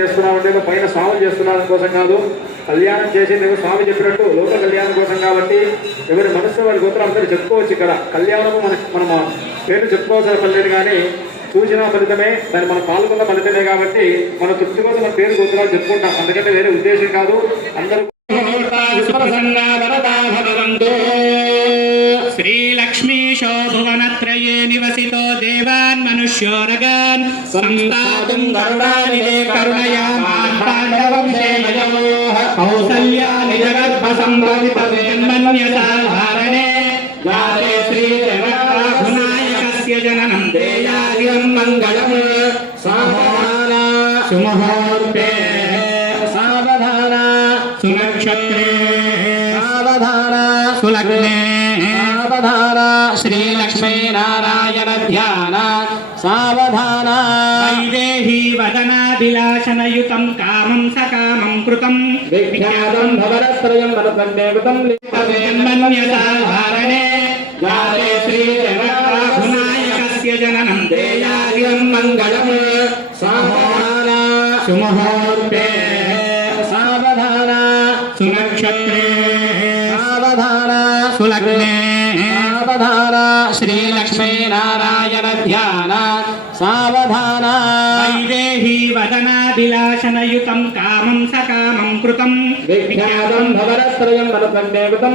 చేస్తున్నామంటే పైన స్వామి చేస్తున్నాం కోసం కాదు. కళ్యాణం చేసేది స్వామి చెప్పినట్టు లోక కళ్యాణం కోసం కాబట్టి ఎవరి మనసు వారి గోత్రం అందరూ చెప్పుకోవచ్చు ఇక్కడ. కళ్యాణము మన మనం పేరు చెప్పుకోవాల్సిన పని కానీ సూచన ఫలితమే దాన్ని మనం పాల్గొన్న ఫలితమే కాబట్టి మన తృప్తి కోసం మన పేరు గోత్రాలు చెప్పుకుంటాం. అందుకంటే వేరే ఉద్దేశం కాదు. అందరూ శ్రీలక్ష్మీశో భువనత్రయే నివసితో దేవాన్ మనుష్యోరగాన్ సంస్థాతుం గరుడానిదే కరుణయా మార్తాండవంశే యజమోహ కౌసల్యా నిజగర్భ సంభవిత జన్మన్యసాధారణే జాతే శ్రీరఘునాయకస్య జననం దేయాదివం మంగళం సావధాన సుముహూర్తే సావధాన सावधाना श्रीलक्ष्मी नारायण ध्यान। सावधाना। वैदेही वदनाभिलाषणयुतं कामं सकामं कृतं विख्यातं भवरत्रयं वरदण्डे कृतं लिखितमेन्मन्यता धारणे। जाते श्रीजगत्ताभुनायकस्य जननं देयादिरं मङ्गलम्। सावधाना। सुमुहूर्ते सावधाना। सुनक्षत्रे। सावधाना। सुलग्ने। సావధాన శ్రీలక్ష్మీనారాయణ ధ్యాన సావధాన. వైదేహీ వదనాభిలాషణయుతం కామం సకామం కృతం. విఖ్యాతం భవరత్రయం వరపండేవతం